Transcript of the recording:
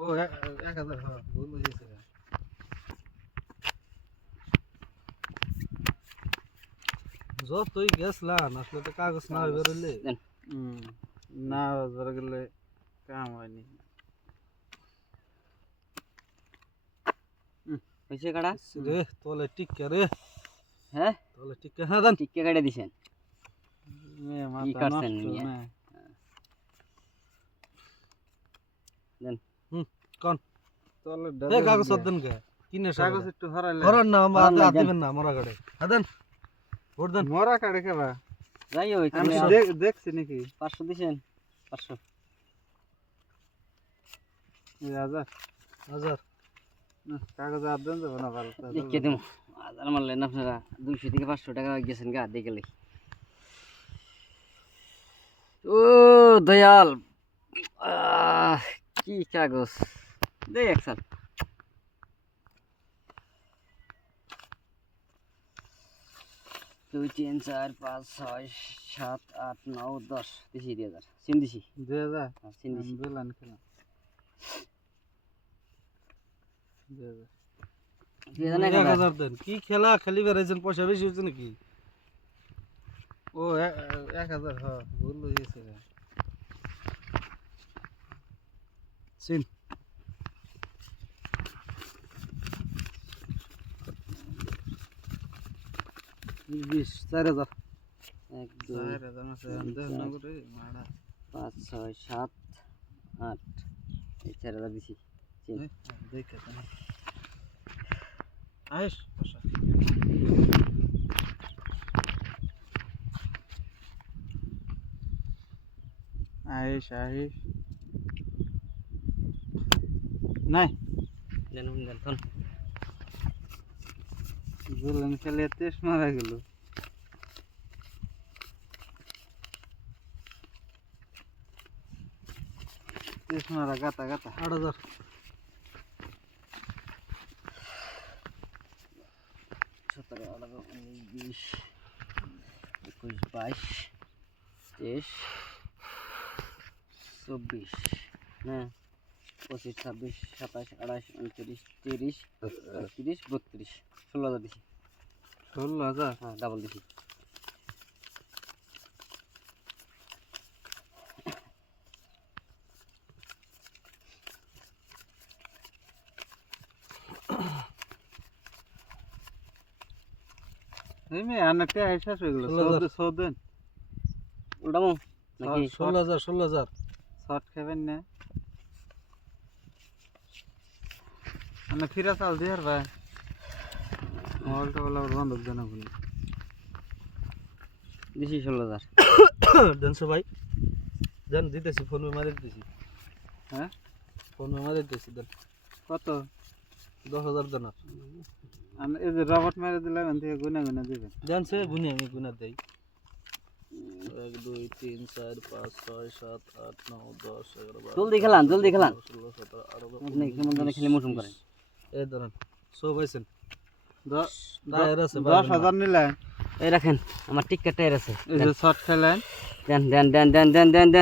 ও 1000 হ্যাঁ ভুল বুঝেছি যতই গেছলাম আসলে তো কাগজ না বেরোলে না বের গেলে কাম হয়নি হয়েছে কাটা রে তোলে টিকা রে হ্যাঁ তোলে টিকা না দেন টিকে কাটে দিছেন মে কি মাথা করছেন নষ্ট মিয়া? না দেন কোন তোলে এ কাগজ দেন কে কিনে কাগজ একটু হরাইলে হরান না হরান আমার না, হাত দেন। দিবেন না মরা গাড়ে দেন ভোট দেন মরা কাড়ে কে বা যাই হোক আমি দেখছি নাকি 500 দিছেন 500 1000 হাজার না কাগজ আর দেন যাবে না ভালো লিখে দেবো হাজার মারলেন আপনারা 200 থেকে 500 টাকা গেছেন গা দেখে লিখ ও দয়াল কি কাগজ দে একসাথ দুই তিন চার পাঁচ ছয় সাত আট নয় 10 দিছি 2000 সিন দিছি 2000 সিন দিছি বেলান খেলা 2000 1000 দেন কি খেলা খালি বেড়াইছেন পয়সা বেশি হচ্ছে নাকি ও 1000 হ্যাঁ ভুল বুঝেছি সিন বিশ 4000 1 2 4000 আছে দেন না করে মাড়া 5 6 7 8 এই 4000 দিছি সিন দেখে না আইস বসা আইস আইস নাই দেন দেন কোন বেলান খেলে তেজ মারা গেল তেজ মারা গাতা গাতা 8000 17 18 19 20 21 22 23 24 হ্যাঁ 25 26 27 28 29 30 31 32 16,000 দিছি 16000 হ্যাঁ ডাবল দিছি এই মে আনাতে আইসা হয়ে গেল 100 দেন উল্টামো নাকি 16000 শর্ট খাবেন না আনা ফিরা চাল দিয়ার ভাই মোবাইলটা বলা বন্ধক দেন আপনি দিছি 16,000 দেনছো ভাই দেন দিতেছি ফোন মে মারি দিতেছি হ্যাঁ ফোন মে মারি দিতেছি দেন কত 10000 দেন আর। আনা এই যে রবট মেরে দিলাম এখান থেকে গুনা গুনা দিবেন দেন সে গুনি আমি গুনা দেই 1 2 3 4 5 6 7 8 9 10 11 জলদি খেলান 16 17 18 আপনি কেমন জানে খেলে মুঠুম করেন এই ধরেন সব আইছেন 10 টায়ার আছে 10,000 নিলেন এই রাখেন আমার টিকেট টায়ার আছে এই যে শর্ট খেলেন দেন দেন দেন দেন দেন দেন দেন